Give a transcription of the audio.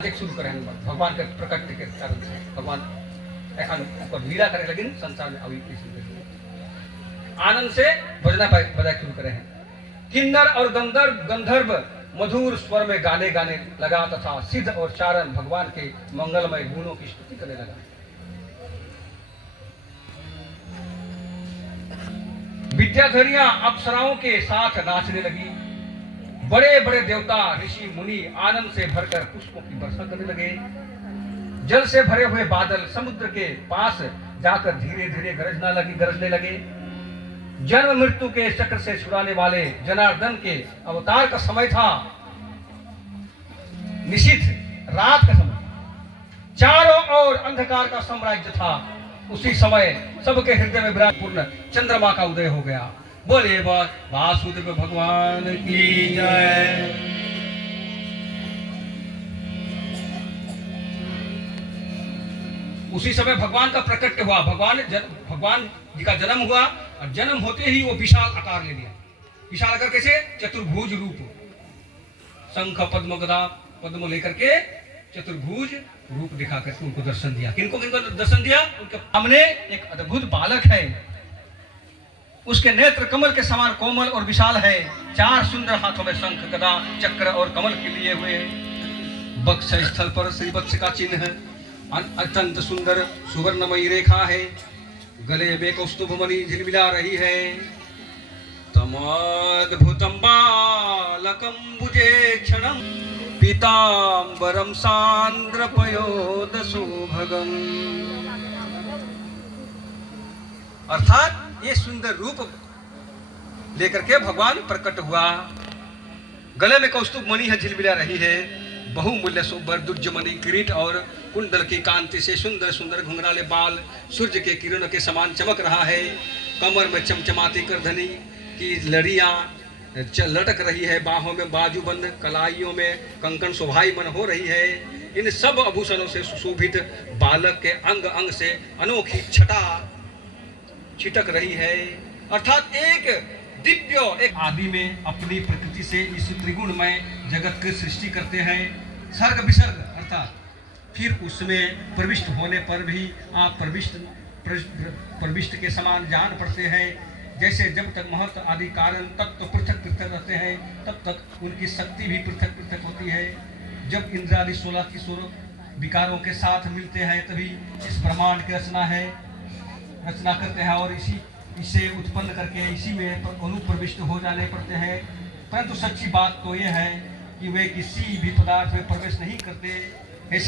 शुरू करें भगवान के प्रकट के कारण से भगवान एखन ऊपर लीला करे लगे संसार में अभी आनंद से भजना बजा शुरू करे हैं। किन्नर और गंधर्व मधुर स्वर में गाने गाने लगा तथा सिद्ध और चारण भगवान के मंगलमय गुणों की स्तुति करने लगा। विद्याधरियां अप्सराओं के साथ नाचने लगी। बड़े बड़े देवता ऋषि मुनि आनंद से भरकर पुष्पों की वर्षा करने लगे। जल से भरे हुए बादल समुद्र के पास जाकर धीरे धीरे गरजने लगे। जन्म मृत्यु के चक्र से छुड़ाने वाले जनार्दन के अवतार का समय था। निशीथ रात का समय, चारों ओर अंधकार का साम्राज्य था। उसी समय सबके हृदय में विराटपूर्ण चंद्रमा का उदय हो गया। बोले वासुदेव भगवान की जय। उसी समय भगवान का प्रकट हुआ। भगवान जी का जन्म हुआ और जन्म होते ही वो विशाल आकार ले लिया। विशाल आकार कैसे? चतुर्भुज रूप, शंख पद्म गदा पद्म लेकर के चतुर्भुज रूप दिखा करके उनको दर्शन दिया। किनको किनको दर्शन दिया? उनके सामने एक अद्भुत बालक है। उसके नेत्र कमल के समान कोमल और विशाल है। चार सुंदर हाथों में शंख गदा चक्र और कमल के लिए हुए। वक्ष स्थल पर श्री वक्ष का चिन्ह है। अत्यंत सुंदर सुवर्णमयी रेखा है। गले में कौस्तुभ मणि झिलमिला रही है। तमद्भुतम बालकम भुजे क्षणम पीतांबरम सांद्रपयोद सुभगम। अर्थात ये सुंदर रूप लेकर के भगवान प्रकट हुआ। गले में कौस्तुभ मणि है, झिलमिला रही है। बहुमूल्य सोबर दुर्जमणि किरीट और कुंडल की कांति से सुंदर सुंदर घुंघराले बाल सूर्य के किरणों के समान चमक रहा है। कमर में चमचमाती करधनी की लड़ियां लटक रही है। बाहों में बाजूबंद, कलाइयों में कंकण शोभायमान हो रही है। इन सब आभूषणों से सुशोभित बालक के अंग अंग से अनोखी छटा छिटक रही है। अर्थात एक दिव्य एक आदि में अपनी प्रकृति से इस त्रिगुणमय जगत की सृष्टि करते हैं। सर्ग विसर्ग अर्थात फिर उसमें प्रविष्ट होने पर भी आप प्रविष्ट के समान जान पड़ते हैं। जैसे जब तक महत्व आदि कारण तत्व पृथक पृथक रहते हैं, तब तक उनकी शक्ति भी पृथक पृथक होती है। जब इंद्रादि 16 किशोर विकारों के साथ मिलते हैं तभी इस ब्रह्मांड की रचना करते हैं और इसे उत्पन्न करके इसी में अनुप्रविष्ट हो जाने पड़ते हैं। परंतु सच्ची बात तो यह है कि वे किसी भी पदार्थ में प्रवेश नहीं करते। ऐसे